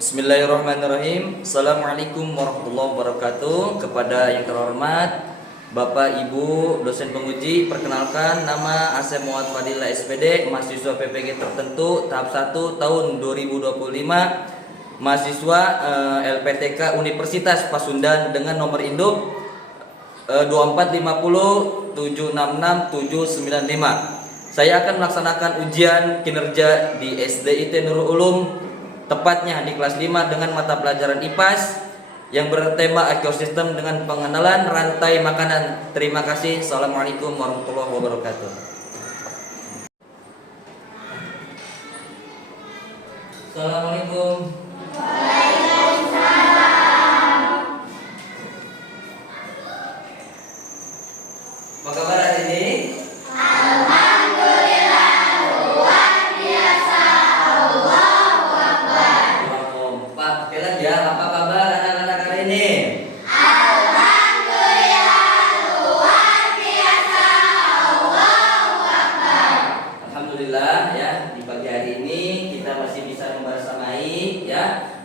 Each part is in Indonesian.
Bismillahirrahmanirrahim. Assalamualaikum warahmatullahi wabarakatuh. Kepada yang terhormat Bapak Ibu dosen penguji, perkenalkan nama Asep Muhammad Fadila SPD, mahasiswa PPG tertentu tahap 1 tahun 2025, mahasiswa LPTK Universitas Pasundan dengan nomor induk 2450766 Saya akan melaksanakan ujian kinerja di SDIT Nurul Ulum, tepatnya di kelas 5 dengan mata pelajaran IPAS yang bertema ekosistem dengan pengenalan rantai makanan. Terima kasih. Assalamualaikum warahmatullahi wabarakatuh. Assalamualaikum. Apa kabar hari ini?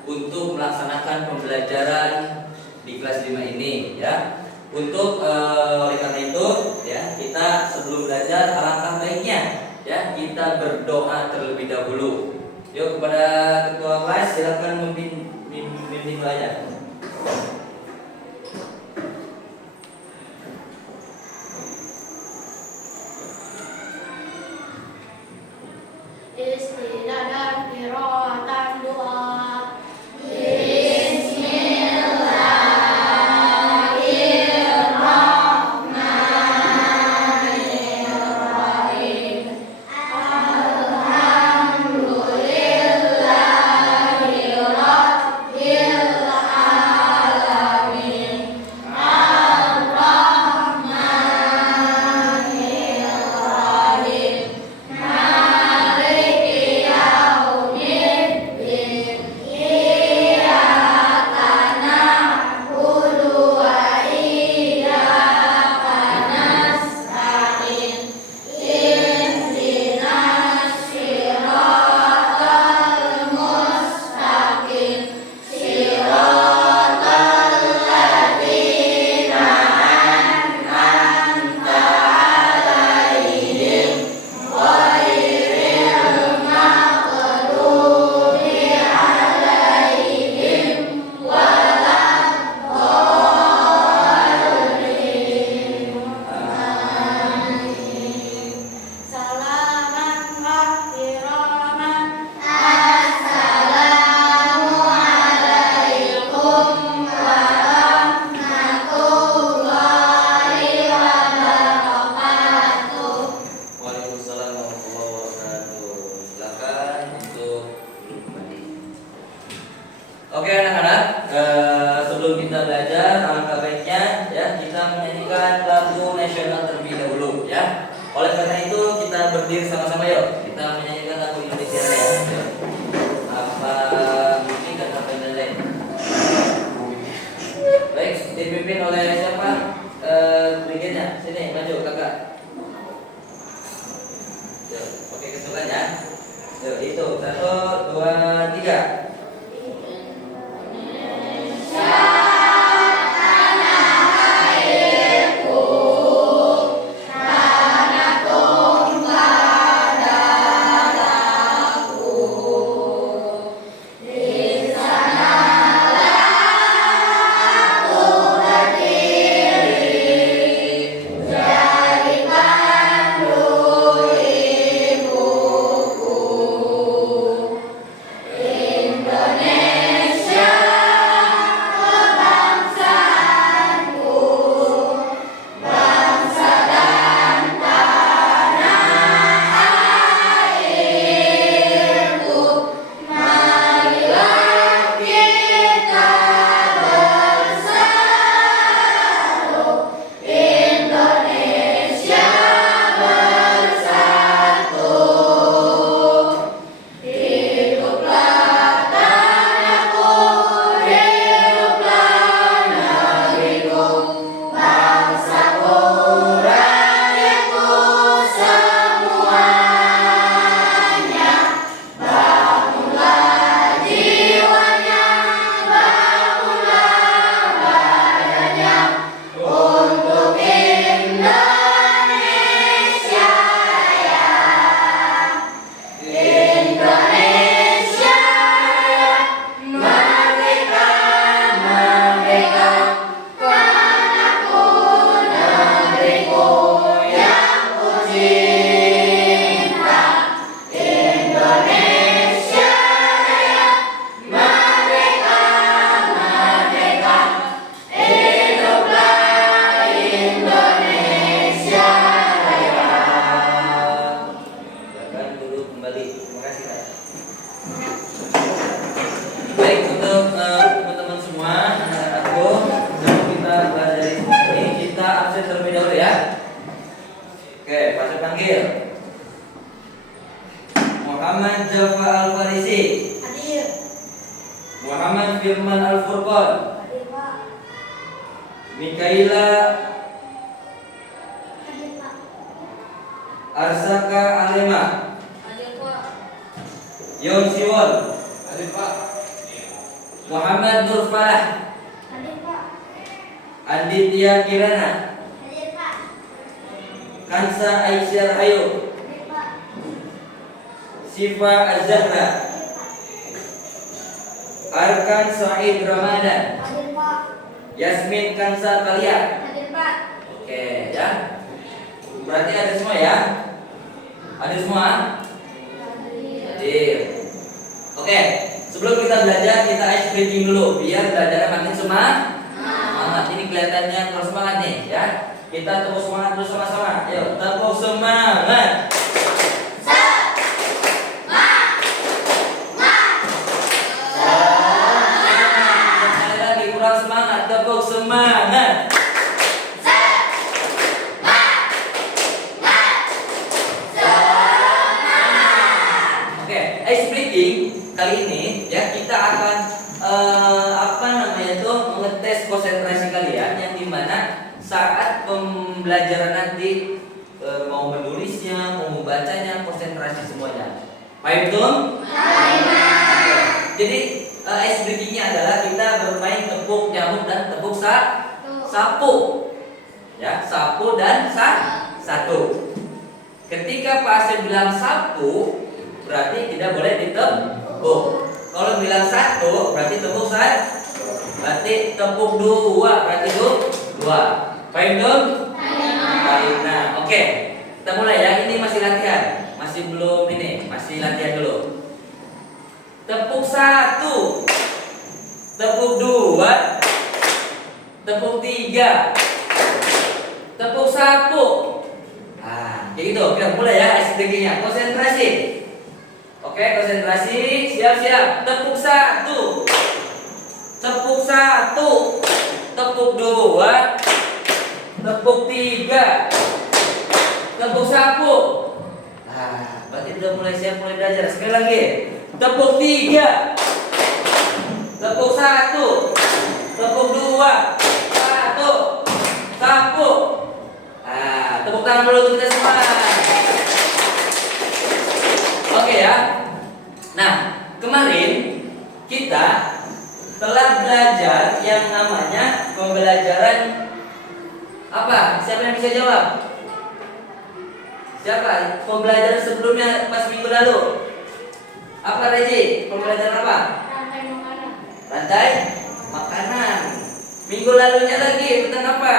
Untuk melaksanakan pembelajaran di kelas 5 ini ya. Oleh karena itu ya, kita sebelum belajar alangkah baiknya ya kita berdoa terlebih dahulu. Yuk, kepada ketua kelas silakan membimbing belajar. Istilah dan qiraatan doa. Oke anak-anak, sebelum kita belajar alangkah baiknya ya kita menyanyikan lagu nasional terlebih dahulu ya. Oleh karena itu kita berdiri sama-sama yuk. Kita menyanyikan lagu Indonesia Raya. Apa mungkin dan apa yang lain. Baik, dipimpin oleh siapa? Brigenya, sini maju kakak. Yuk, pakai kesukaan ya. Yuk, itu 1, 2, 3. Ibu Firman Al-Furqan. Hadir Pak. Mikaila Hadir Pak. Arsaka Alema. Hadir Pak. Yon Siwon. Hadir Pak. Muhammad Nur Falah. Hadir Pak. Anditya Kirana. Hadir Pak. Kansa Aisyah Rahayu. Hadir Pak. Sifa Az-Zahra. Hadir Pak. Arkan Said Ramadan. Hadir Pak. Yasmin Kansa Kalia. Hadir Pak. Oke ya. Berarti ada semua ya? Ada semua? Hadir. Hadir. Oke, sebelum kita belajar kita ice breaking dulu biar belajarnya makin semangat. Ini kelihatannya terus semangat nih ya. Kita tepuk semangat dulu sama-sama. Ayo, tepuk semangat. Sekali lagi kurang semangat, tepuk semangat. Oke, ice breaking kali ini ya kita akan apa namanya itu mengetes konsentrasi kalian yang dimana saat pembelajaran nanti mau menulisnya, mau membacanya, konsentrasi semuanya. Paham belum? Jadi ice breakingnya adalah kita bermain tepuk nyamuk dan tepuk sapu. Ya, sapu dan satu. Ketika Pak Asep bilang sapu, berarti tidak boleh ditepuk. Kalau bilang satu, berarti tepuk berarti tepuk dua, berarti dua. Paham belum? Baik. Nah, oke. Kita mulai ya. Ini masih latihan. Masih belum ini, masih latihan dulu. Tepuk satu, tepuk dua, tepuk tiga, tepuk sapu. Nah, kayak gitu. Kita mulai ya SDG-nya. Konsentrasi. Oke, konsentrasi. Siap-siap. Tepuk satu, tepuk satu, tepuk dua, tepuk tiga, tepuk sapu. Nah, berarti udah mulai siap, mulai belajar. Sekali lagi. Tepuk tiga, tepuk satu, tepuk dua, satu, sapu. Nah, tepuk tangan dulu untuk kita semua. Oke ya. Nah, kemarin kita telah belajar yang namanya pembelajaran apa? Siapa yang bisa jawab? Siapa? Pembelajaran sebelumnya pas minggu lalu. Apa Reji? Pembelajaran apa? Rantai makanan. Rantai makanan. Minggu lalunya lagi tentang apa?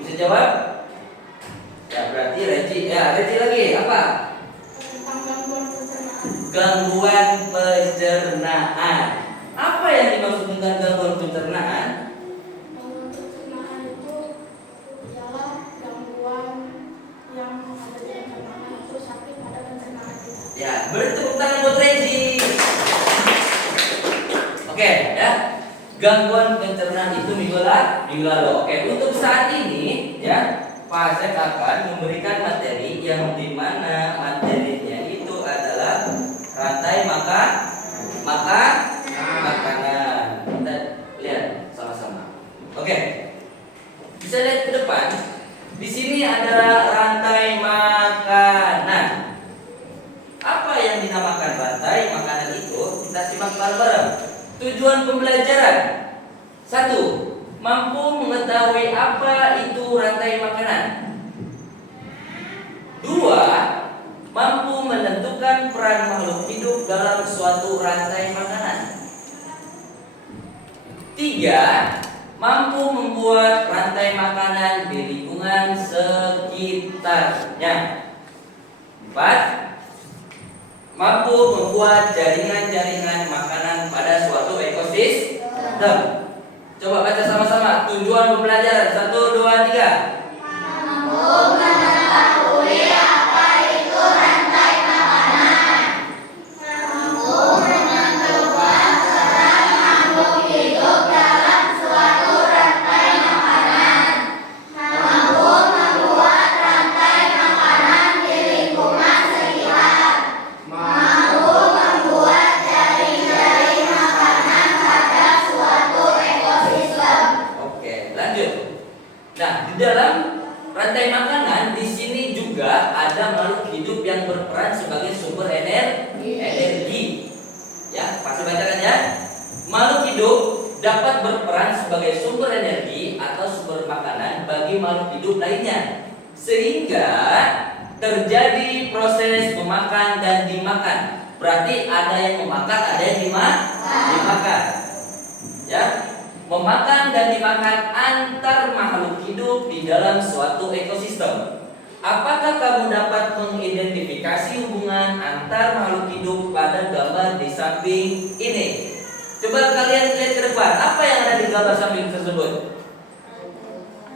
Bisa jawab? Ya berarti Reji. Ya Reji lagi apa? Tentang gangguan pencernaan. Gangguan pencernaan. Apa yang dimaksud dengan gangguan pencernaan? Gangguan pencernaan itu adalah gangguan yang ada di pencernaan itu sakit pada pencernaan kita. Ya, beri tepuk tangan buat Reji. Oke, ya. Gangguan pencernaan itu minggu lalu. Oke, untuk saat ini ya, Pak Asep akan memberikan materi yang dimana materinya itu adalah rantai makanan. Kita lihat sama-sama. Oke. Bisa lihat ke depan. Di sini adalah rantai makanan. Apa yang dinamakan rantai makanan itu? Kita simak bareng-bareng. Tujuan pembelajaran. 1. Mampu mengetahui apa itu rantai makanan. 2. Mampu menentukan peran makhluk hidup dalam suatu rantai makanan. 3. Mampu membuat rantai makanan di lingkungan sekitarnya. 4. Mampu membuat jaringan-jaringan makanan pada suatu ekosistem. Coba baca sama-sama tujuan pembelajaran. 1, 2, 3. juga ada makhluk hidup yang berperan sebagai sumber energi. Ya, pasti bacakan ya. Makhluk hidup dapat berperan sebagai sumber energi atau sumber makanan bagi makhluk hidup lainnya, sehingga terjadi proses memakan dan dimakan. Berarti ada yang memakan, ada yang dimakan. Ya, memakan dan dimakan antar makhluk hidup di dalam suatu ekosistem. Apakah kamu dapat mengidentifikasi hubungan antar makhluk hidup pada gambar di samping ini? Coba kalian lihat ke depan. Apa yang ada di gambar samping tersebut?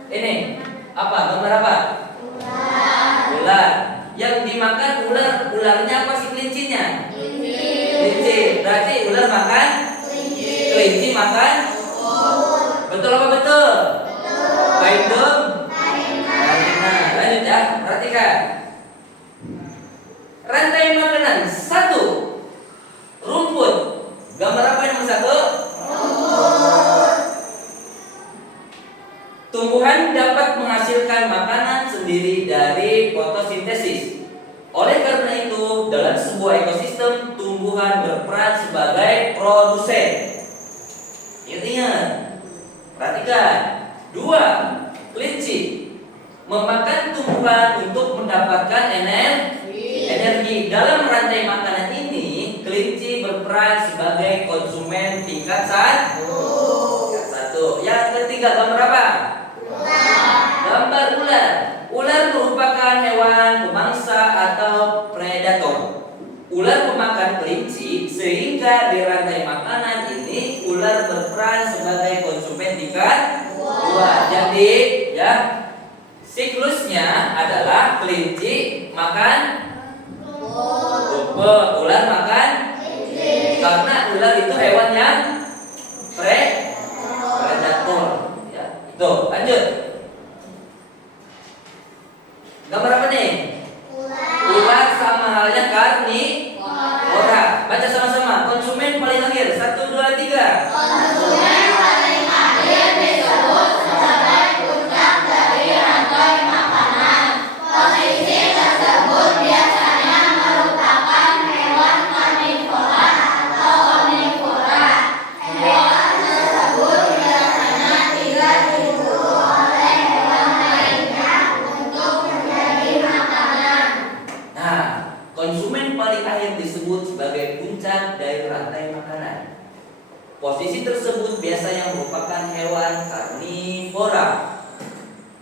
Ini apa? Gambar apa? Ular. Yang dimakan ular, ularnya apa sih kelincinya? Kelinci. Berarti ular makan? Kelinci makan? Betul apa betul? Baik dong. Nah, lanjut ya. Perhatikan. Rantai makanan 1. Rumput. Gambar apa yang nomor 1? Tumbuhan dapat menghasilkan makanan sendiri dari fotosintesis. Oleh karena itu, dalam sebuah ekosistem, tumbuhan berperan sebagai produsen. Ingat, perhatikan. 2. Kelinci memakan tumbuhan untuk mendapatkan energi. Dalam rantai makanan ini, kelinci berperan sebagai konsumen tingkat 1. Yang ketiga, gambar apa? Gambar ular. Ular merupakan hewan pemangsa atau predator. Ular memakan kelinci, sehingga di rantai makanan ini ular berperan sebagai konsumen tingkat 2. Jadi, ya, siklusnya adalah kelinci makan rumput, ular makan kelinci. Karena ular itu hewan yang predator. Ya, itu. Lanjut. Gambar apa nih? Ular sama halnya karnivora. Baca sama-sama. Konsumen paling akhir. 1, 2, 3. Konsumen paling akhir disebut sebagai puncak dari rantai makanan. Posisi tersebut biasanya merupakan hewan karnivora atau omnivora. Hewan tersebut biasanya tidak diburu oleh hewan lainnya untuk menjadi makanan. Nah, konsumen paling akhir disebut sebagai puncak dari rantai makanan. Posisi tersebut biasanya merupakan hewan karnivora.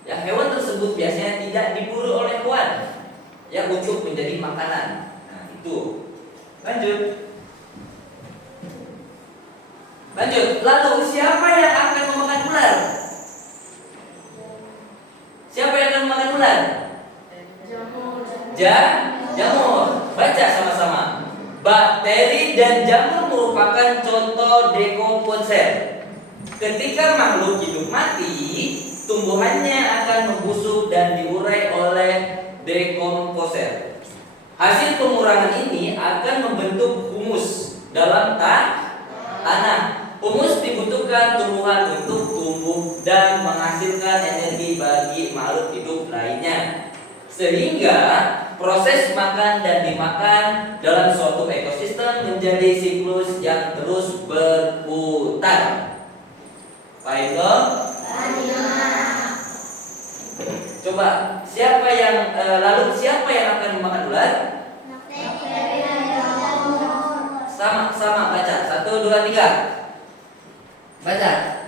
Ya, hewan tersebut biasanya tidak diburu oleh hewan ya untuk menjadi makanan. Nah, itu. Lanjut. Lalu siapa yang akan memakan ular? Siapa yang akan memakan ular? Jamur. Baca sama-sama. Bakteri dan jamur merupakan contoh dekomposer. Ketika makhluk hidup mati, tumbuhannya akan membusuk dan diurai oleh dekomposer. Hasil pengurangan ini akan membentuk humus dalam tanah. Humus dibutuhkan tumbuhan untuk tumbuh dan menghasilkan energi bagi makhluk hidup lainnya. Sehingga proses makan dan dimakan dalam suatu ekosistem menjadi siklus yang terus berputar. Baik dong? Coba siapa yang siapa yang akan memakan ular? Sama baca. 1, 2, 3. Baca.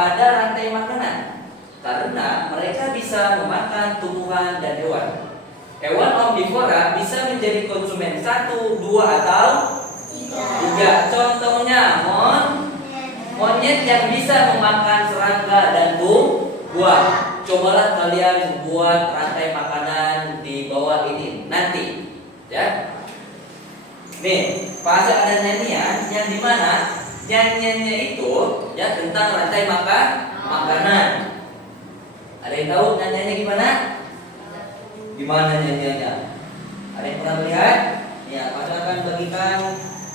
pada rantai makanan karena mereka bisa memakan tumbuhan dan hewan. Hewan omnivora bisa menjadi konsumen 1, 2 atau 3. Contohnya monyet yang bisa memakan serangga dan buah. Cobalah kalian buat rantai makanan di bawah ini nanti, ya. Nih, pas ada nyanyian yang dimana nyanyiannya itu ya tentang rantai makanan. Ada yang tahu nyanyiannya gimana? Gimana nyanyiannya? Ada yang pernah lihat? Ya, Pak akan bagikan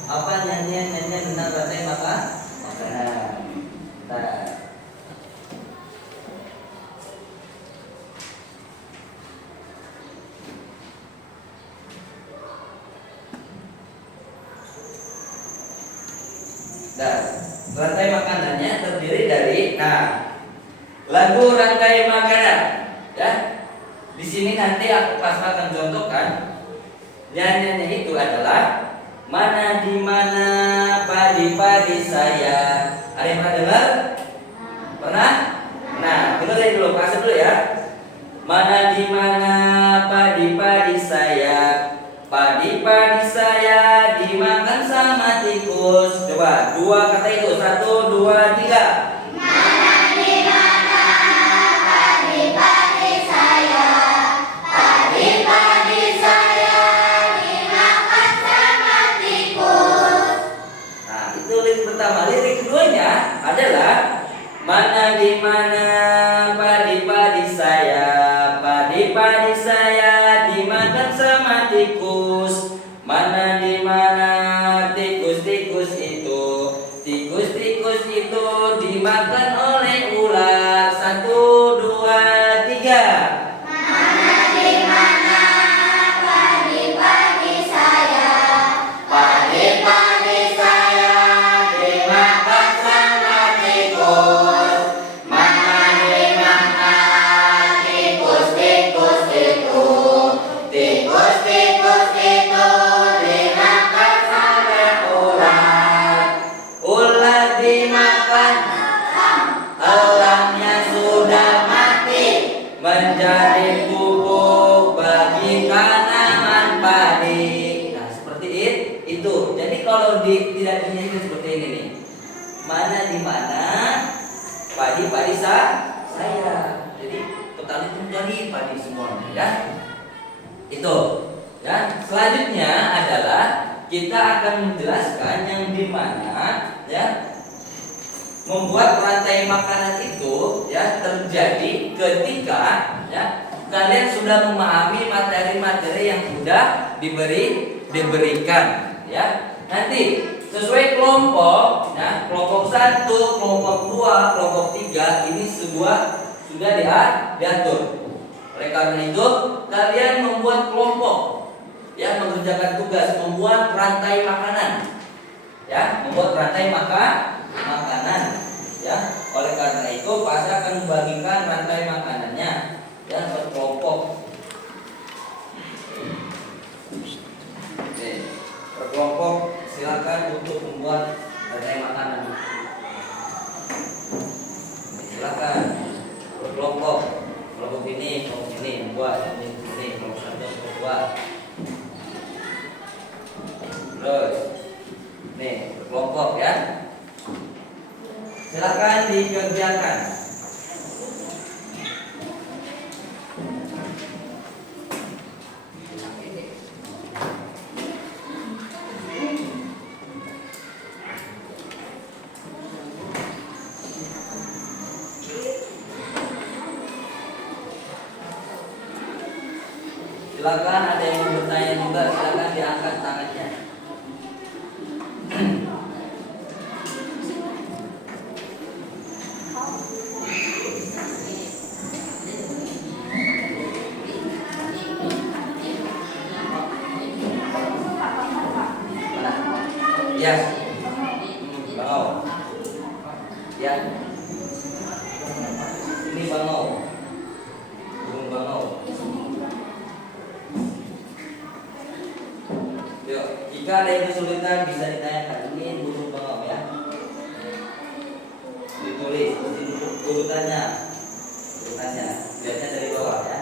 apa nyanyian tentang rantai makanan. Nah. Dan rantai makanannya terdiri dari lagu rantai makanan, ya. Di sini nanti aku akan contohkan nyanyiannya itu adalah mana di mana padi-padi saya. Ada yang pernah dengar? Pernah? Nah, dengerin dulu, kasih dulu ya. Mana di mana padi-padi saya, padi-padi saya dimakan sama tikus. Coba, 2 kata itu, 1, 2, 3. Mana di mana padi-padi saya, padi-padi saya dimakan sama tikus. Nah, itu lirik pertama. Lirik keduanya adalah mana di mana padi-padi saya, padi-padi saya dimakan sama tikus. Mana di mana tikus-tikus itu, tikus-tikus itu dimakan oleh ular. 1, 2, 3. Mana di mana padi-padi saya, padi-padi saya dimakan sama tikus. Mana di mana tikus-tikus itu, tikus-tikus itu dimakan sama ular. Ular dimakan, elangnya sudah mati, menjadi pupuk bagi tanaman padi. Nah, seperti itu. Jadi kalau tidak dinyanyikan seperti ini nih. Mana di mana padi-padi saya. Jadi petani itu menjadi padi semuanya, ya. Itu, ya. Selanjutnya adalah kita akan menjelaskan yang dimana, ya, membuat rantai makanan itu ya terjadi ketika ya kalian sudah memahami materi-materi yang sudah diberikan, ya. Nanti sesuai kelompok, ya, kelompok 1, kelompok 2, kelompok 3 ini sudah diatur. Oleh karena itu kalian membuat kelompok, ya, mengerjakan tugas membuat rantai makanan, ya, membuat rantai makanan, ya. Oleh karena itu Pak akan membagikan rantai makanannya, ya, berkelompok. Oke, berkelompok silakan untuk membuat rantai makanan. Silakan berkelompok, kelompok ini membuat ini kelompok 1, kelompok 2. Terus nih berkelompok, ya. Silakan dikerjakan. Silakan ada yang mau bertanya juga, silakan diangkat tangannya. Ya, bangau. Ya, ini bangau, burung bangau. Yuk, jika ada yang kesulitan bisa ditanyakan. Ini burung bangau, ya. Ditulis di sini. urutannya. Urutannya, lihatnya dari bawah ya.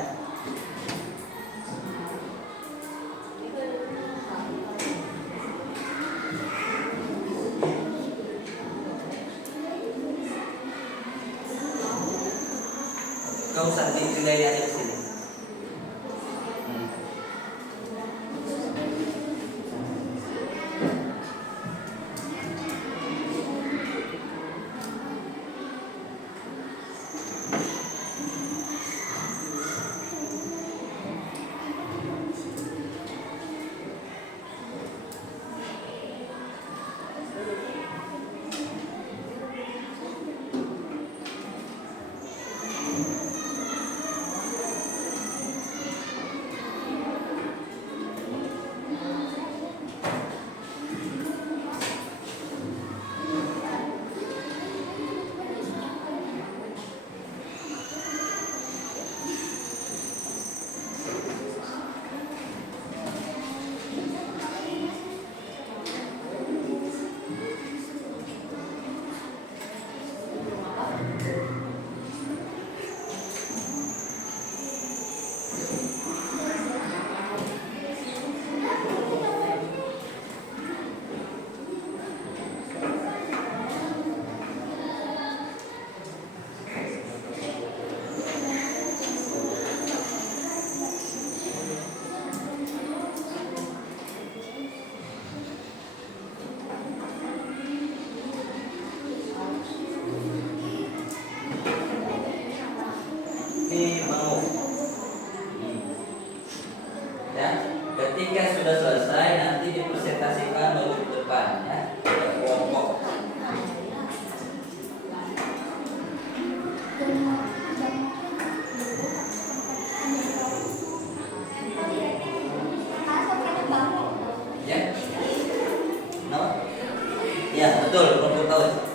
Kau usah dipilih aja di sini. Ini mau. Ya, ketika sudah selesai nanti dipresentasikan baru di depan ya, ke kelompok. Ya, no, ya betul, kelompok tahu.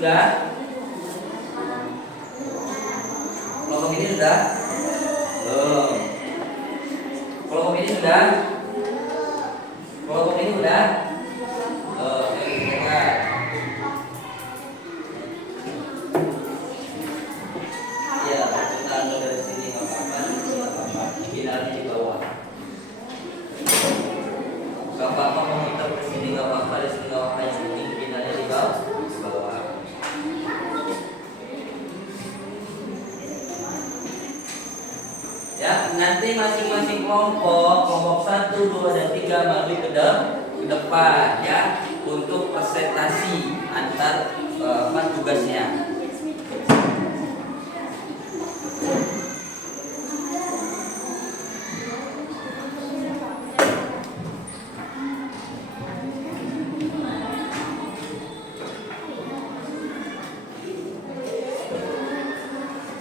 Sudah? Kelompok ini sudah? Belum. Kelompok ini sudah? Kelompok ini sudah? Ya, kita dari sini nggak apa-apa, finalnya di bawah. Nggak apa-apa memutar ke sini, nggak apa-apa dari sini nggak apa-apa, yang penting finalnya di bawah. Ya, nanti masing-masing kelompok 1, 2, dan 3 maju ke depan ya untuk presentasi antar tugasnya.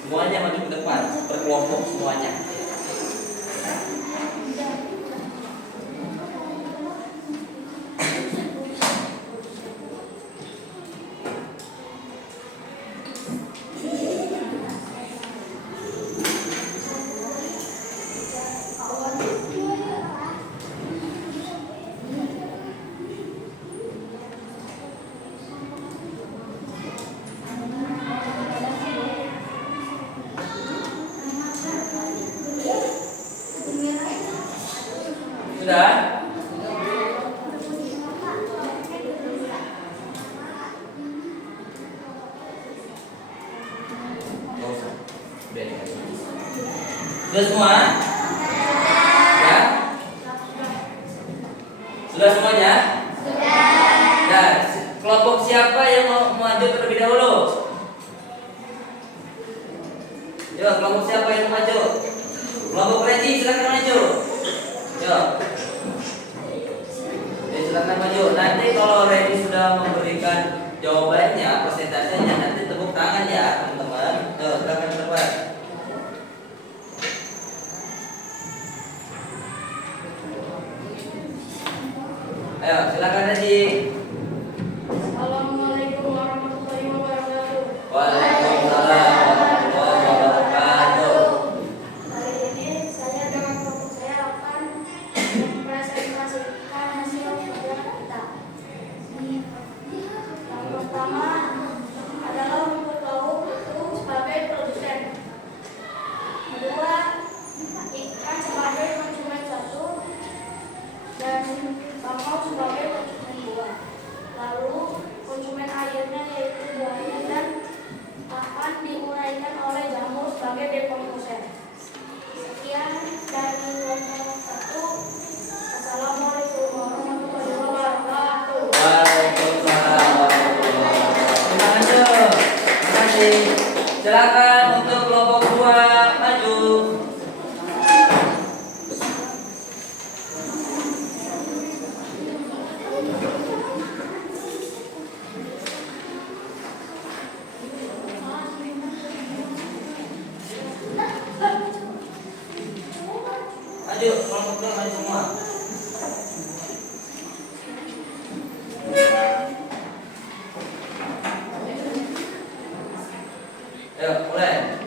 Semuanya maju ke depan, berkelompok semuanya. Sudah semua? Ya? Sudah semuanya? Nah, kelompok siapa yang mau maju terlebih dahulu? Yo, kelompok siapa yang mau maju? Kelompok Regi, silakan maju. Yo. Silakan maju. Nanti kalau Regi sudah memberikan jawabannya, persentasenya, nanti tepuk tangan ya, teman-teman. Yo, silakan teman. Ayo, silakan Regi. Assalamualaikum warahmatullahi wabarakatuh. Waalaikumsalam warahmatullahi wabarakatuh. Hari ini saya dengan kelompok saya akan mempresentasikan hasil kerja kita. Yang pertama adalah rumput laut itu sebagai produsen. Kedua, ikan sebagai konsumen satu dan bangau sebagai konsumen dua. Lalu konsumen airnya yaitu buaya dan akan diuraikan oleh jamur sebagai dekomposer. Sekian dari kelompok satu. Assalamualaikum warahmatullahi wabarakatuh. Waalaikumsalam warahmatullahi wabarakatuh. Terima kasih. Silakan untuk kelompok 2 maju. Maju, kelompok 2 maju semua. Ayo, mulai.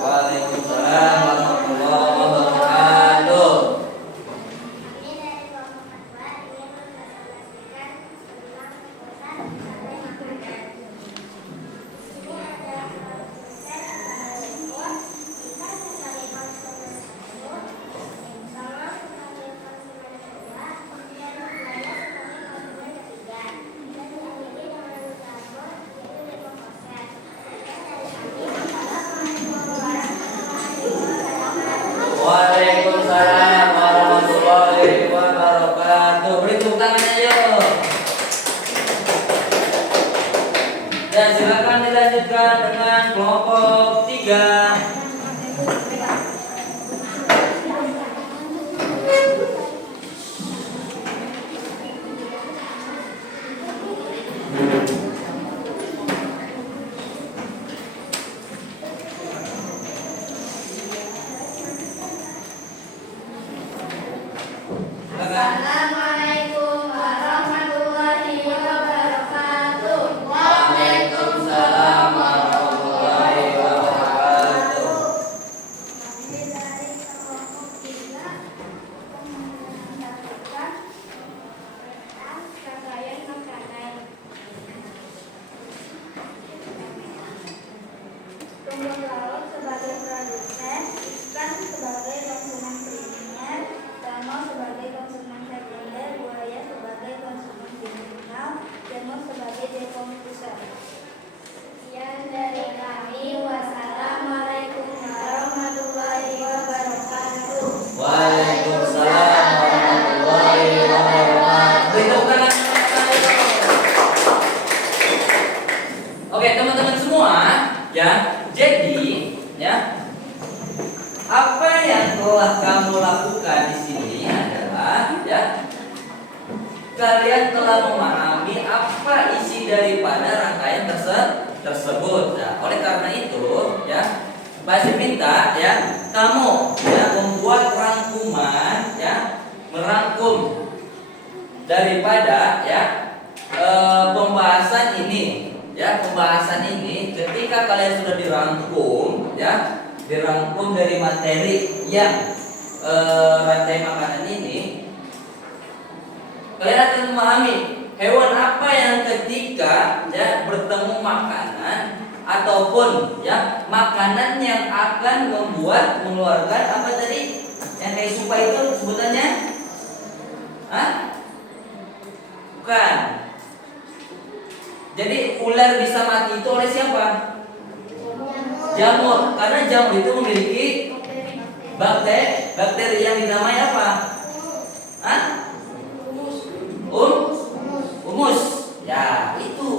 Waalaikumsalam warahmatullahi wabarakatuh. Waalaikumsalam warahmatullahi wabarakatuh. Beri tepuk tangannya yuk. Dan silakan dilanjutkan dengan kelompok 3. Assalamualaikum warahmatullahi wabarakatuh. Waalaikumsalam warahmatullahi wabarakatuh. Kami dari kelompok 3 mendapatkan tentang rangkaian makanan. Rumput laut sebagai produsen, ikan sebagai konsumen primer, danau sebagai konsumen sekunder, buaya sebagai konsumen final, jamur sebagai dekomposer. Sekian dari kami. Wassalamualaikum warahmatullahi wabarakatuh. Waalaikumsalam warahmatullahi wabarakatuh. Beri tepuk tangan. Oke, teman-teman semua, ya. Jadi, ya, apa yang telah kamu lakukan di sini adalah, ya, kalian telah memahami apa isi daripada rangkaian tersebut. Nah, oleh karena itu, ya, masih minta, ya, kamu, ya, membuat rangkuman, ya, merangkum daripada, ya, pembahasan ini. Ya, pembahasan ini ketika kalian sudah dirangkum, ya, dirangkum dari materi yang rantai makanan ini, kalian akan memahami hewan apa yang ketika, ya, bertemu makanan ataupun, ya, makanan yang akan membuat mengeluarkan apa tadi yang kayak supa itu sebutannya? Hah? Bukan. Jadi ular bisa bisa mati itu oleh siapa? Jamur. Karena jamur itu memiliki bakteri yang dinamai apa? Hah? Humus. Ya, itu.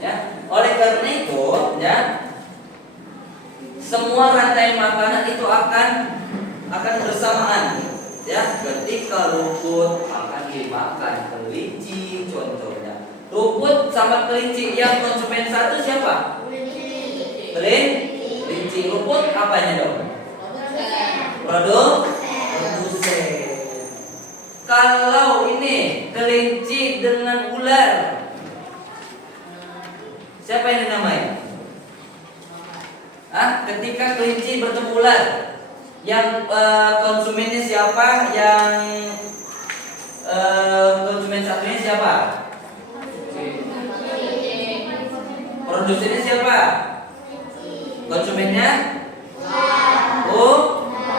Ya. Oleh karena itu, ya, semua rantai makanan itu akan bersamaan. Ya, ketika rumput akan dimakan kelinci contohnya. Rumput sama kelinci yang konsumen satu siapa? Kelinci. Rumput apanya dong? Produsen. Kalau ini kelinci dengan ular, siapa yang dinamai? Ketika kelinci bertemu ular, yang konsumennya siapa? Yang konsumen satunya siapa? Produsennya siapa? Konsumennya?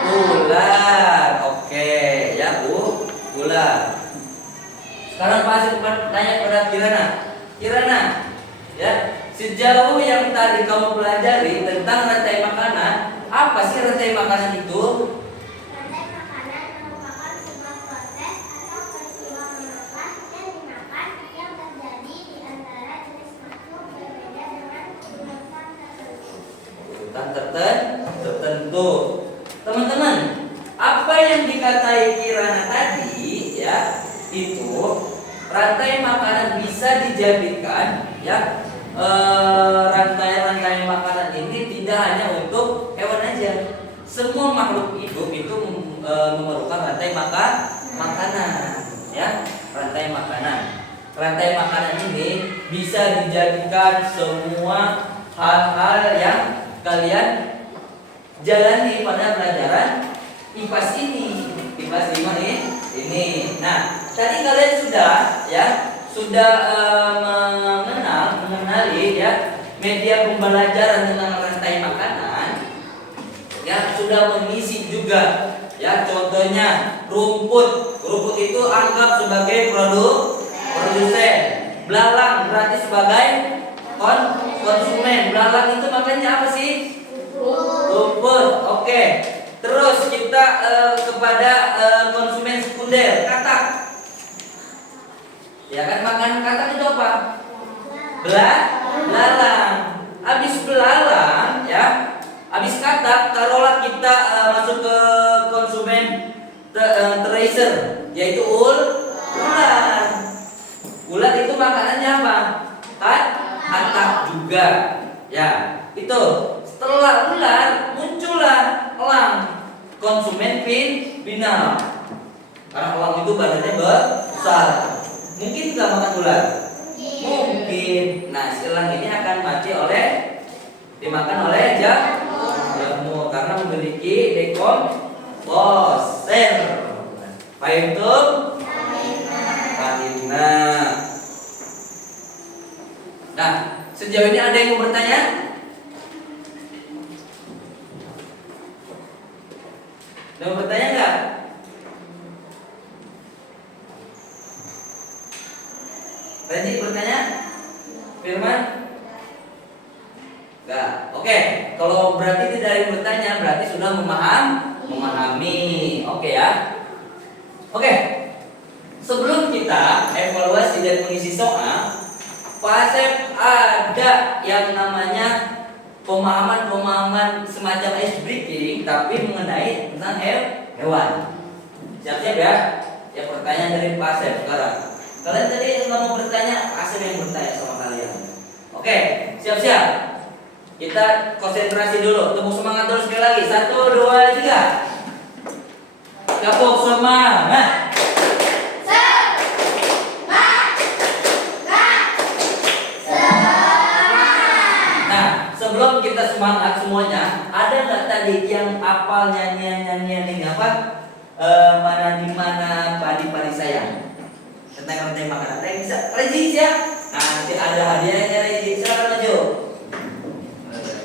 Ular. Oke, ya ular. Sekarang Pak tanya pada Kirana, ya, sejauh yang tadi kamu pelajari tentang rantai makanan, apa sih rantai makanan itu? Rantai makanan merupakan sebuah proses atau peristiwa memakan dan dimakan yang terjadi di antara jenis makhluk berbeda dengan urutan tertentu. Urutan tertentu. Teman-teman, apa yang dikatai Kirana tadi, ya, itu rantai makanan bisa dijadikan, ya, rantai-rantai makanan ini tidak hanya untuk hewan aja. Semua makhluk hidup itu memerlukan rantai makanan, ya, rantai makanan. Rantai makanan ini bisa dijadikan semua hal-hal yang kalian jalani pada pelajaran IPAS ini. IPAS 5 ini. Nah, tadi kalian sudah mengenali ya media pembelajaran tentang rantai makanan. Ya, sudah mengisi juga ya, contohnya rumput. Rumput itu anggap sebagai produsen. Belalang berarti sebagai konsumen. Belalang itu makannya apa sih? Rumput. Oke. Terus kita kepada konsumen sekunder, katak. Ya kan, makanan katak itu apa? Belalang. Habis belalang, ya, habis katak, taruhlah kita masuk ke konsumen tracer, yaitu ular. Ular itu makanannya apa? Katak juga. Ya, itu. Setelah ular muncullah elang, konsumen final. Karena elang itu badannya besar. Mungkin nggak makan ular? Mungkin. Nah, si elang ini akan dimakan oleh jamur karena memiliki dekomposer. Paham tuh? Pahimna. Nah, sejauh ini ada yang mau bertanya? Ada yang bertanya nggak? Randy bertanya? Firman? Enggak. Oke, kalau berarti tidak ada yang bertanya, berarti sudah memahami. Oke ya. Oke. Sebelum kita evaluasi dan mengisi soal, Pak Asep ada yang namanya pemahaman semacam ice breaking, tapi mengenai tentang hewan. Siap-siap ya? Ya, pertanyaan dari Pak Asep sekarang. Kalian tadi nggak mau bertanya, Asep yang bertanya sama kalian. Oke, siap-siap. Kita konsentrasi dulu, tepuk semangat dulu sekali lagi. 1, 2, 3. Tepuk semangat. Nah, sebelum kita semangat semuanya, ada nggak tadi yang hafal nyanyian ini apa? Mana di mana padi-padi sayang? Tentang rantai makanan. Rezi siap? Nah, nanti ada hadiahnya Rezi. Silakan maju.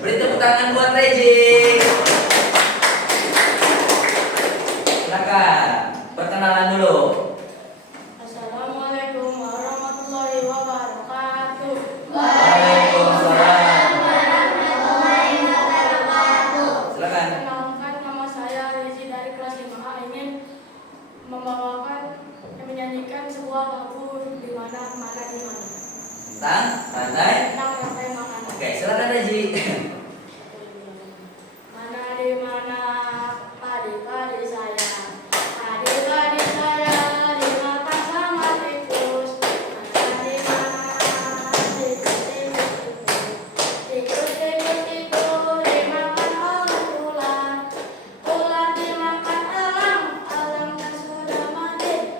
Beri tepuk tangan buat Rezi. Silakan. Perkenalan dulu. Assalamualaikum warahmatullahi wabarakatuh. Waalaikumsalam menyanyikan sebuah lagu di mana. Tentang rantai. Tentang rantai makanan. Oke, silakan Haji. Mana di mana padi-padi saya. Padi-padi saya dimakan sama tikus. Mana di mana tikus dimakan oleh ular. Ular dimakan elang. Elangnya sudah mati.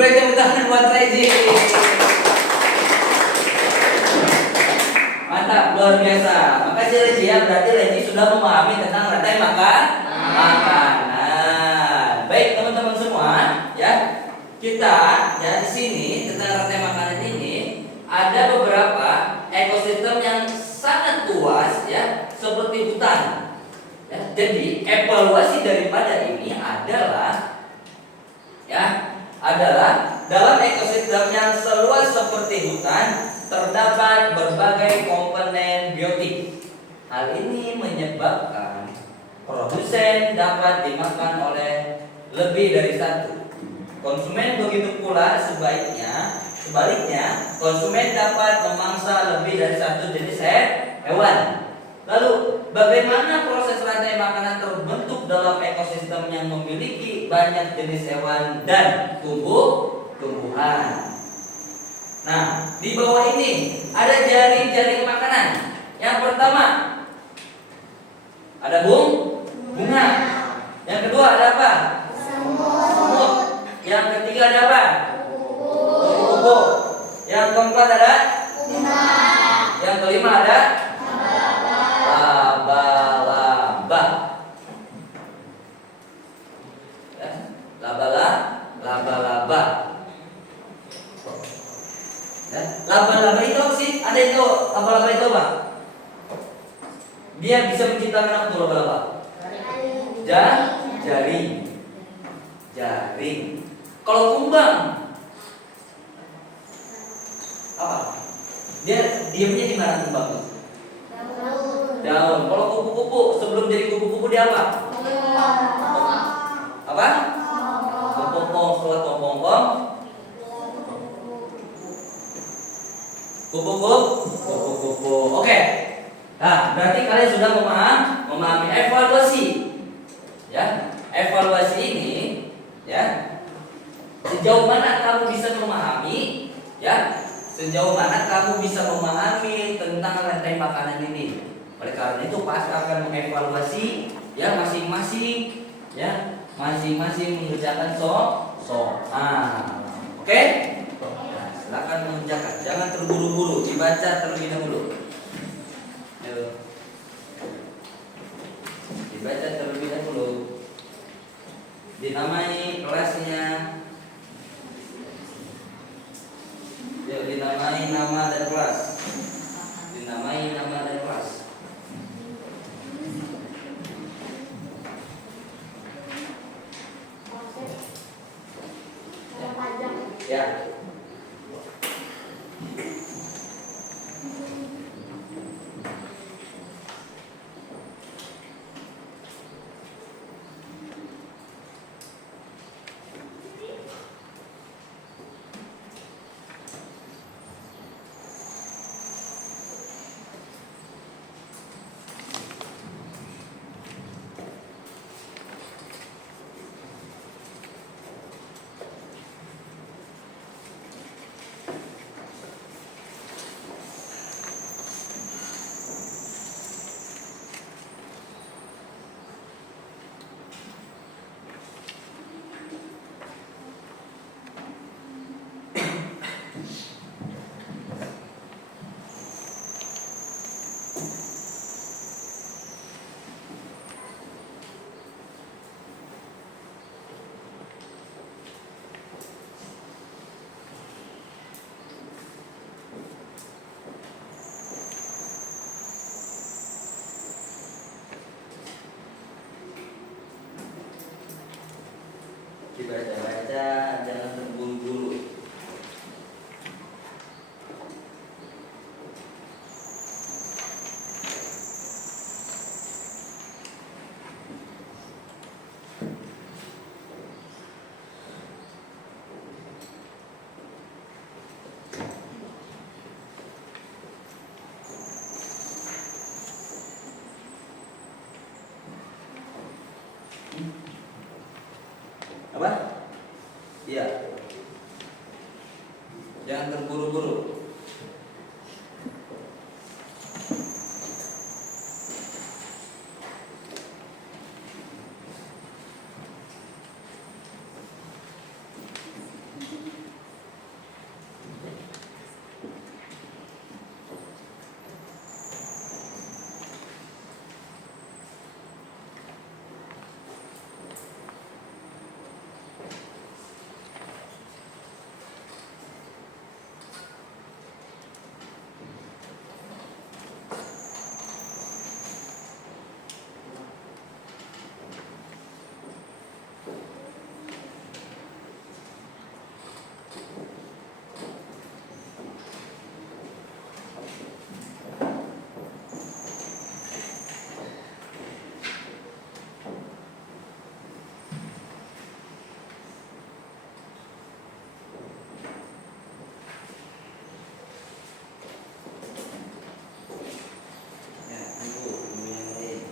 Beri tepuk tangan buat Haji. Mantap, luar biasa. Makasih Haji ya, berarti Haji sudah memahami tentang rantai makanan. Baik teman-teman semua, ya. Kita ya di sini tentang rantai makanan ini ada beberapa ekosistem yang sangat luas ya, seperti hutan. Ya, jadi evaluasi daripada ini adalah dalam ekosistem yang seluas seperti hutan terdapat berbagai komponen biotik. Hal ini menyebabkan produsen dapat dimakan oleh lebih dari satu. Konsumen begitu pula sebaliknya konsumen dapat memangsa lebih dari satu jenis hewan. Lalu, bagaimana proses rantai makanan terbentuk dalam ekosistem yang memiliki banyak jenis hewan dan tumbuhan? Nah, di bawah ini ada jaring-jaring makanan. Yang pertama, ada bunga. Yang kedua ada apa? Semut. Yang ketiga ada apa? Kupu-kupu. Yang keempat ada? Yang kelima ada? Laba-laba. Ya, laba-laba. Ya, laba-laba itu apa sih? Ada itu laba-laba itu apa? Dia bisa menciptakan apa tuh laba-laba? Jaring. Kalau kumbang apa? Dia diamnya di mana kumbang tuh? Daun. Kalau kupu-kupu sebelum jadi kupu-kupu dia apa? Apa? Kepompong. Setelah kepompong kupu-kupu. Oke. Nah, berarti kalian sudah memahami evaluasi. Ya, evaluasi ini ya. Sejauh mana kamu bisa memahami? Ya, sejauh mana kamu bisa memahami tentang rantai makanan ini? Oleh karena itu pasti akan mengevaluasi ya masing-masing mengerjakan soal. Oke? Nah, silakan mengerjakan. Jangan terburu-buru, dibaca terlebih dahulu. Ayo. Dibaca terlebih dahulu. Dinamai kelasnya. Yuk, dinamai nama dan kelas. Dinamai nama dan kelas. Ya. Apa? Iya. Jangan terburu-buru. Ya, tunggu yang lain.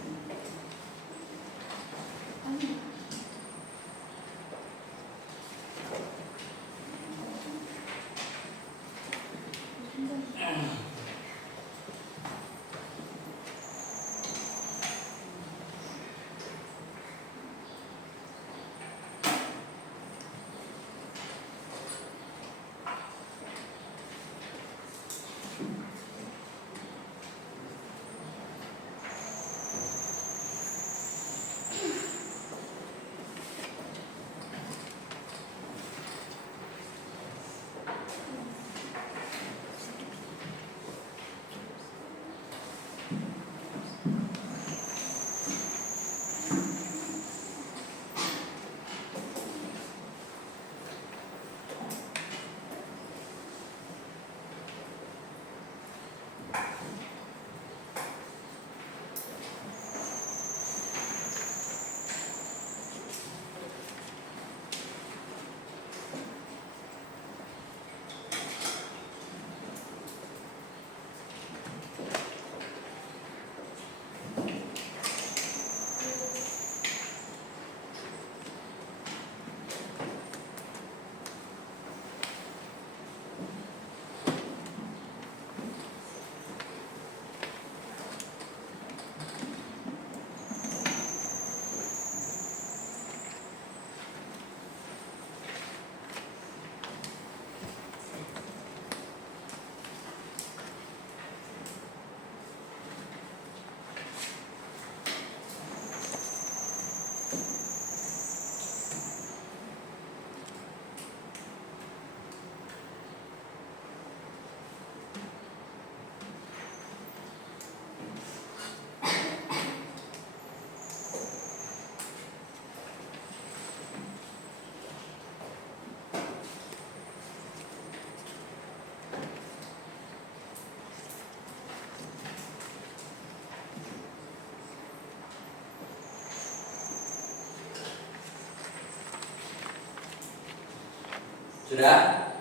Sudah?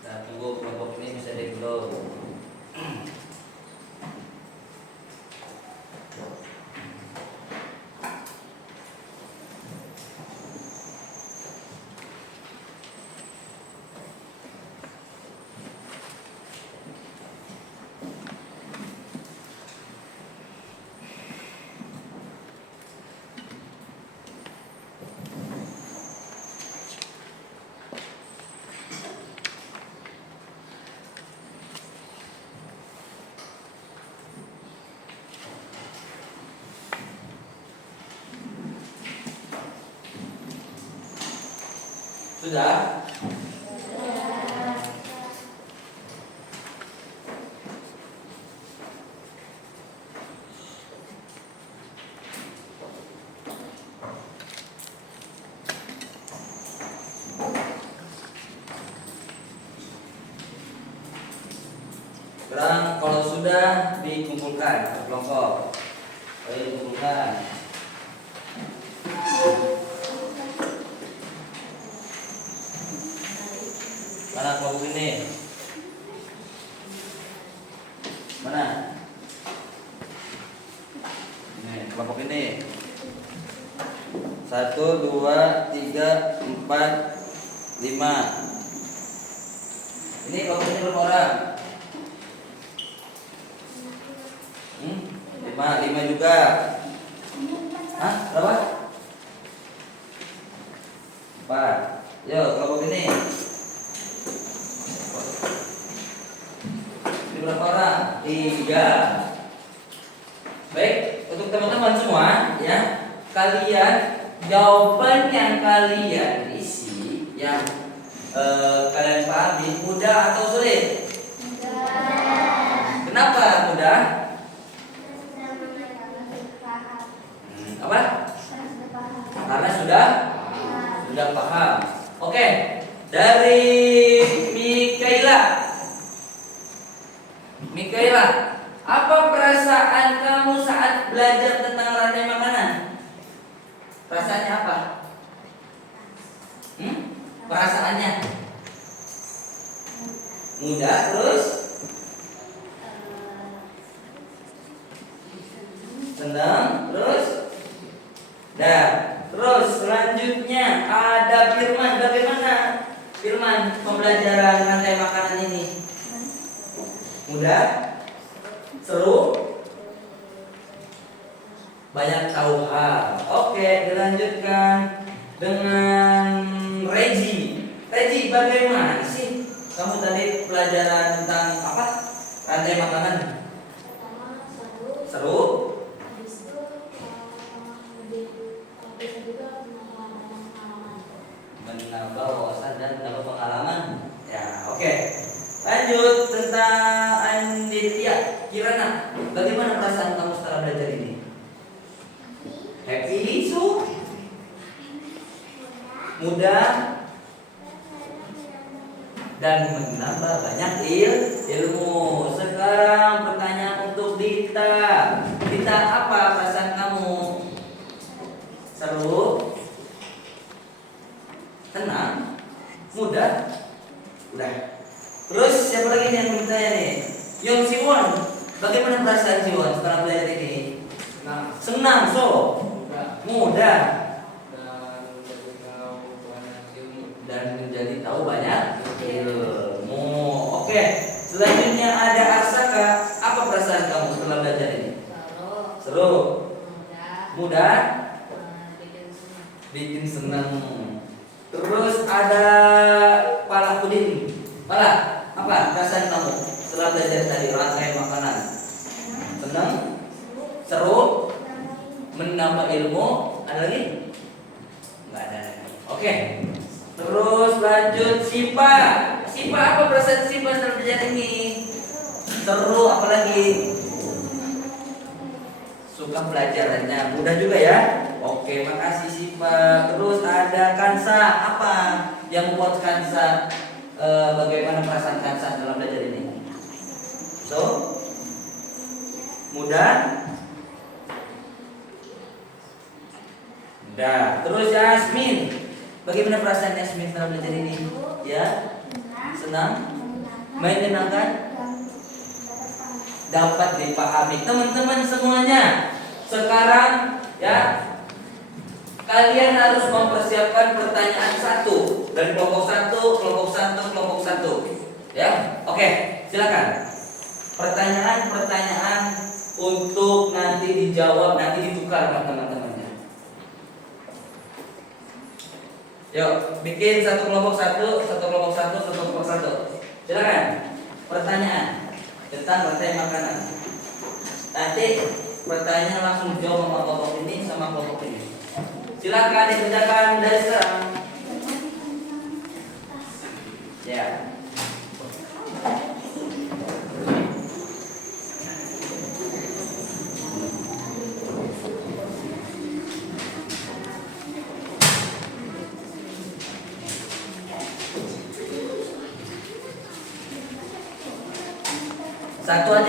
Nah, tunggu kelompok ini bisa di-blow. Sudah? Sekarang kalau sudah dikumpulkan ke kelompok. Ayo dikumpulkan. kelompok ini. Mana? Ini kelompok ini. 1, 2, 3, 4, 5. Ini kelompok ini berapa orang? 5 juga. Hah? Berapa? 4. Yo, kelompok ini. Ini berapa orang? 3. Baik, untuk teman-teman semua ya, kalian jawaban yang kalian isi yang kalian pahami mudah atau sulit? Kenapa mudah? Apa? Karena sudah paham. Oke, dari Mikaela, apa perasaan kamu saat belajar tentang rantai makanan? Perasaannya apa? Perasaannya mudah, terus senang, terus terus selanjutnya ada Firman. Bagaimana Firman pembelajaran rantai makanan ini? Mudah? Seru? Banyak tahu hal. Oke, dilanjutkan dengan Regi. Regi, bagaimana sih kamu tadi pelajaran tentang apa? Rantai makanan. Pertama seru. Seru? Habis itu bisa juga menambah pengalaman. Menambah wawasan dan menambah pengalaman. Ya, oke. Lanjut tentang Anditya Kirana. Bagaimana perasaan kamu setelah belajar ini? Happy, mudah, dan menambah banyak ilmu. Sekarang pertanyaan untuk Dita. Dita, apa perasaan kamu? Seru? Tenang? Mudah? Udah. Terus siapa lagi yang mau bertanya nih? Yang Siwon. Bagaimana perasaan Siwon setelah belajar ini? Senang, mudah. Dan menjadi tahu banyak ilmu. Oke, selanjutnya ada Arsaka. Apa perasaan kamu setelah belajar ini? Seru. Mudah. Bikin senang. Terus ada Pala Pudin. Pala, apa perasaan kamu setelah belajar tadi rantai makanan? Senang? Seru? Menambah ilmu? Ada lagi? Enggak ada lagi. Oke. Terus lanjut Sipa. Sipa, apa perasaan Sipa setelah belajar ini? Seru, apalagi? Suka pelajarannya, mudah juga ya. Oke, makasih Sipa. Terus ada Kansa. Apa yang membuat Kansa? Bagaimana perasaan Kansa dalam belajar ini? Mudah. Terus Yasmin. Bagaimana perasaan Yasmin dalam belajar ini? Ya, senang, menyenangkan, dapat dipahami. Teman-teman semuanya, sekarang ya kalian harus mempersiapkan pertanyaan 1 dari kelompok 1. Ya, oke, silakan. Pertanyaan untuk nanti dijawab, nanti ditukar sama teman-temannya. Yuk, bikin satu kelompok satu. Silakan. Pertanyaan tentang rantai makanan. Nanti pertanyaan langsung dijawab sama kelompok ini sama kelompok ini. Silakan dikerjakan dari sekarang. Ya.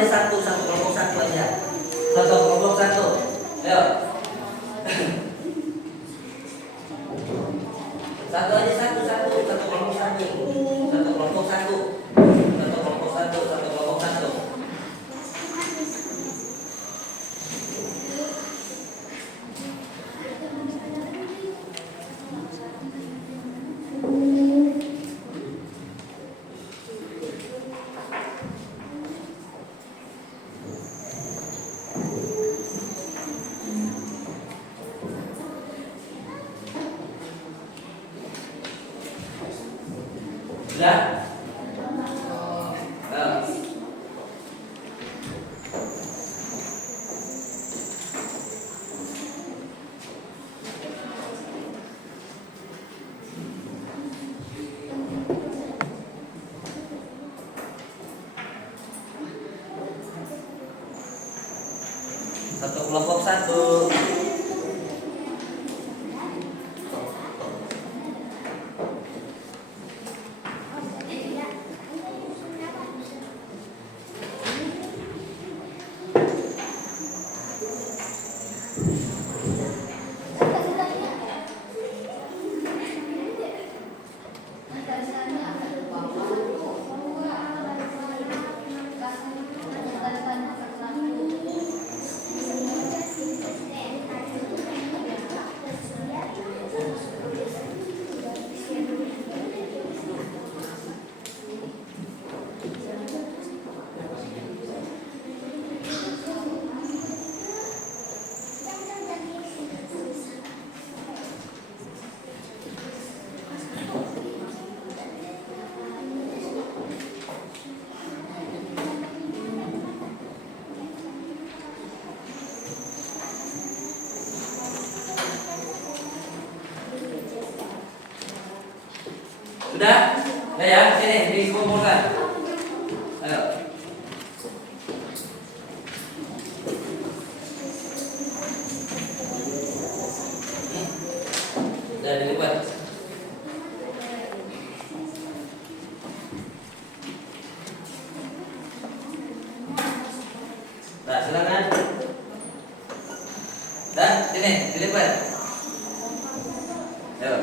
Satu kelompok satu aja. Satu kelompok satu. Ayo. Satu kelompok satu. Satu kelompok satu. Satu kelompok satu. Satu kelompok satu. Sudah? Satu kelompok satu. Sudah? Nah ya, sini dikumpulkan. Ayo. Sudah dilipat. Nah, silakan. Dan sini dilipat. Ayo.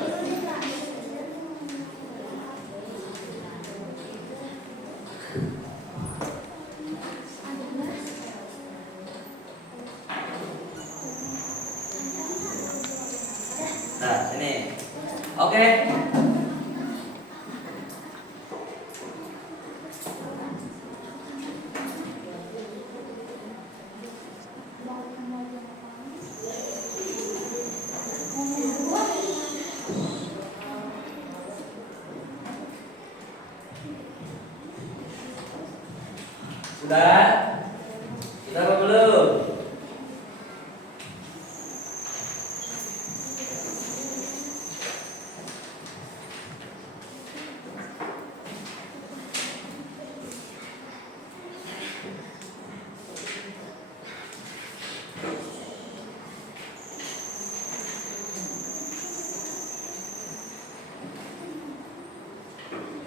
Nah, sini. Oke. Sudah? Sudah apa belum?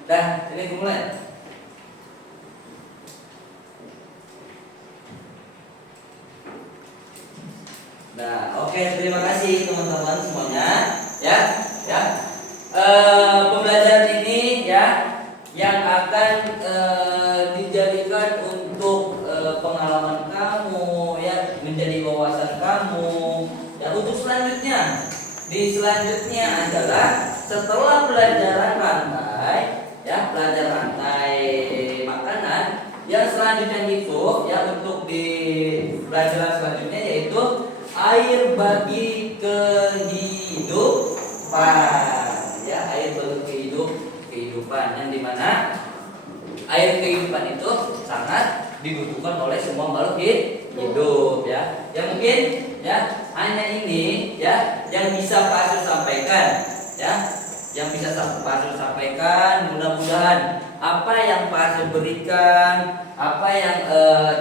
Dah, ini kumulai. Nah, oke, terima kasih teman-teman semuanya, ya, ya. Pembelajaran ini ya, yang akan dijadikan untuk pengalaman kamu, ya, menjadi wawasan kamu. Ya, untuk selanjutnya, di selanjutnya adalah setelah pelajaran rantai, ya, pelajaran rantai makanan. Yang selanjutnya itu, ya, untuk di pelajaran selanjutnya yaitu air bagi kehidupan, ya, air bagi kehidupan yang dimana air kehidupan itu sangat dibutuhkan oleh semua makhluk hidup, ya. Ya mungkin, ya, hanya ini, ya, yang bisa Pak Asyur sampaikan, ya, yang bisa Pak Asyur sampaikan. Mudah-mudahan apa yang Pak Asyur berikan, apa yang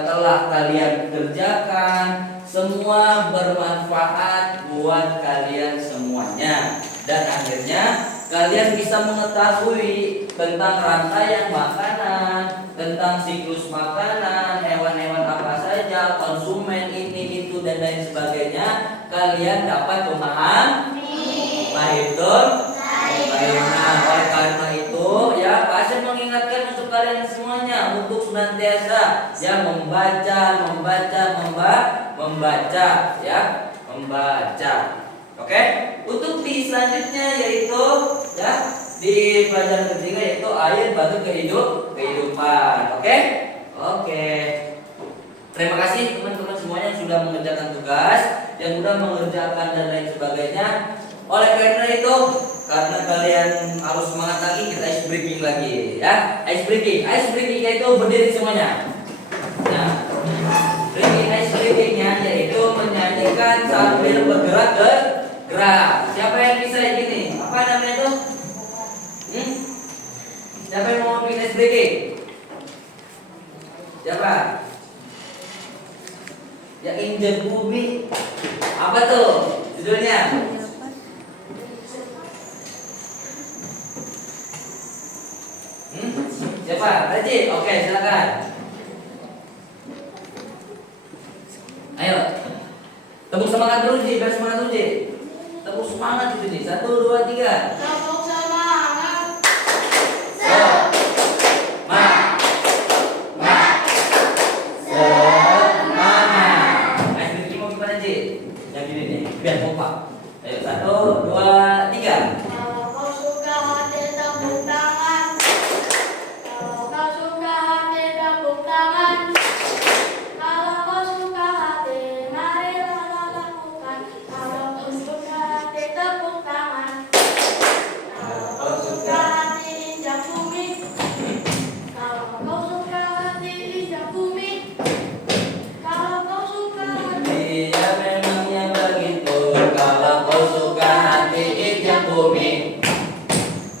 telah kalian kerjakan, semua bermanfaat buat kalian semuanya. Dan akhirnya kalian bisa mengetahui tentang rantaian makanan, tentang siklus makanan, hewan-hewan apa saja, konsumen ini itu dan lain sebagainya. Kalian dapat memahami. Baik, nah, oleh karena itu, ya, Pak Asyur membaca ya, membaca. Oke, untuk di selanjutnya yaitu ya di pelajaran ketiga yaitu air batu kehidupan. Oke, oke. Terima kasih teman-teman semuanya yang sudah mengerjakan tugas, yang sudah mengerjakan dan lain sebagainya. Oleh karena itu, karena kalian harus semangat lagi, kita ice breaking lagi ya. Ice breaking yaitu berdiri semuanya. Nah, ice breakingnya yaitu menyanyikan sambil bergerak. Siapa yang bisa ini? Apa namanya itu? Siapa yang mau bikin ice breaking? Siapa? Ya injek bumi. Apa tuh judulnya? Siapa? Raji? Oke, silakan. Ayo. Tepuk semangat dulu, Ji. Biar semangat dulu, Ji. Tepuk semangat itu, Ji. 1, 2, 3. Tepuk semangat. Ayo bikin mau gimana, Ji? Yang gini nih, biar kompak. Ayo 1, 2, 3. Kalau kau suka hati tepuk tangan. Kalau kau suka hati tepuk tangan. Kalau kau suka hati, marilah lakukan. Kalau kau suka hati tepuk tangan. Kalau kau suka hati injak bumi. Kalau kau suka hati injak bumi. Kalau kau suka hati. Dia memangnya begitu. Kalau kau suka hati injak bumi.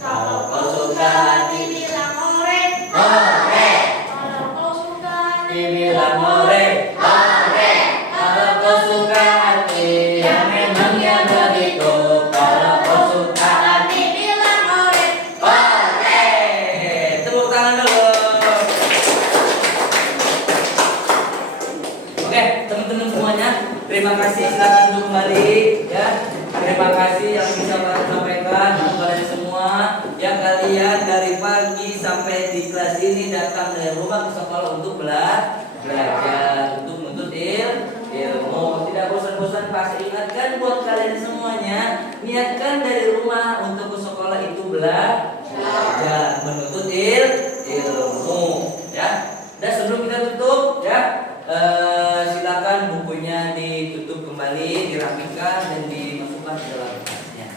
Kalau kau suka hati bilang hore. Hore. Kalau kau suka hati Dibilang hore. hore. Kalau kau suka hati, ya memangnya begitu. Kalau kau suka hati, Hati bilang hore. hore. Tepuk tangan dulu. Oke, teman-teman semuanya, terima kasih. Silakan duduk kembali ya. Terima kasih yang bisa kalian sampaikan untuk kalian semua yang kalian dari pagi sampai di kelas ini datang dari rumah ke sekolah untuk belajar, untuk menuntut ilmu. Tidak bosan-bosan, pasti ingatkan buat kalian semuanya, niatkan dari rumah untuk ke sekolah itu belajar, menuntut ilmu ya. Dan sebelum kita tutup ya, silakan bukunya ditutup kembali, dirapikan dan dimasukkan ke dalam tasnya.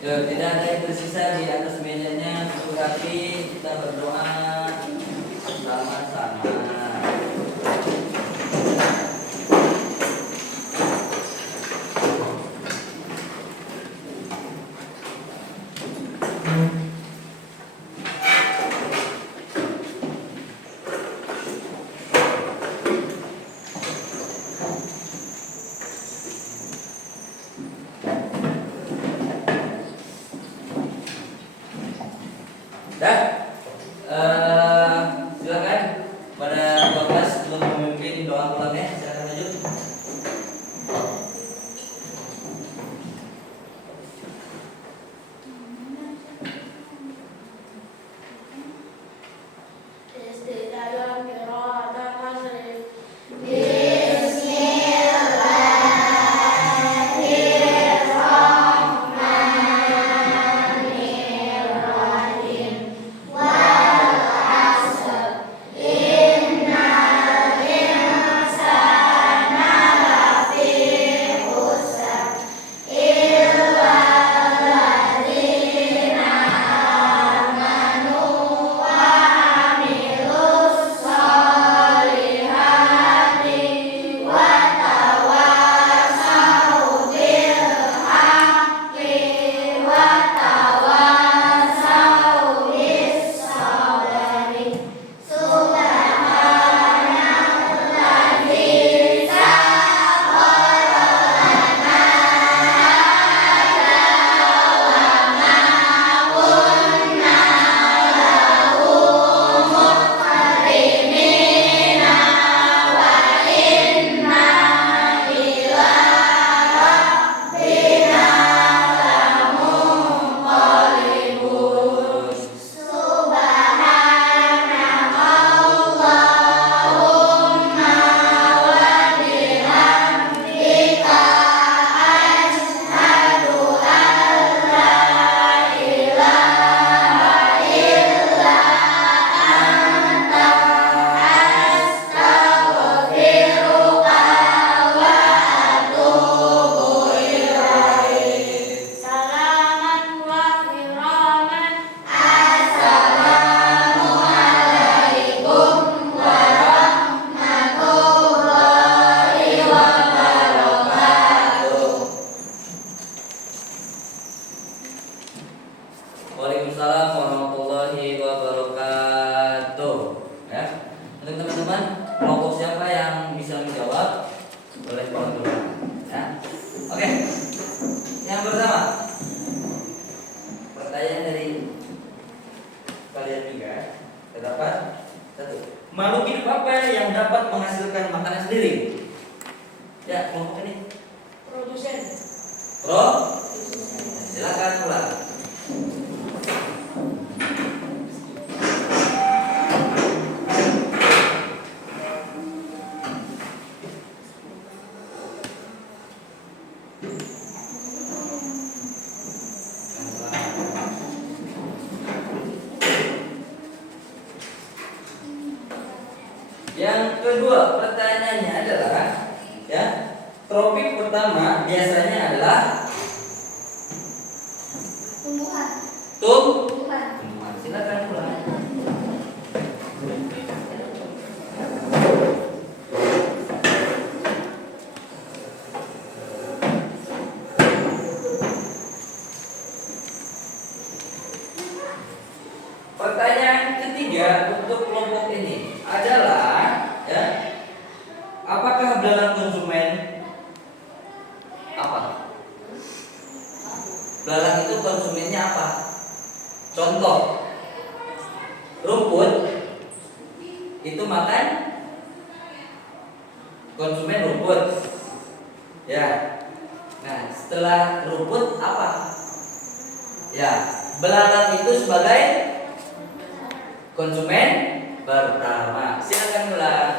Ya, tidak ada yang tersisa di atas mejanya. Untuk rapi, kita berdoa sama-sama. Dah, silakan pada 12 sebelum memimpin doa pulang ya. Silakan lanjut. Makhluk hidup apa yang dapat menghasilkan makanan sendiri? Ya, kelompok ini. Produsen. Silakan ulang. Yang kedua, pertanyaannya adalah ya, tropik pertama biasanya adalah Tumbuhan. tumbuhan. Silakan ulang. Pertanyaan ketiga untuk kelompok ini adalah ya, apakah belalang konsumen? Apa? Belalang itu konsumennya apa? Contoh, rumput itu makan konsumen rumput. Ya. Nah, setelah rumput apa? Ya, belalang itu sebagai konsumen pertama. Silakan ulang.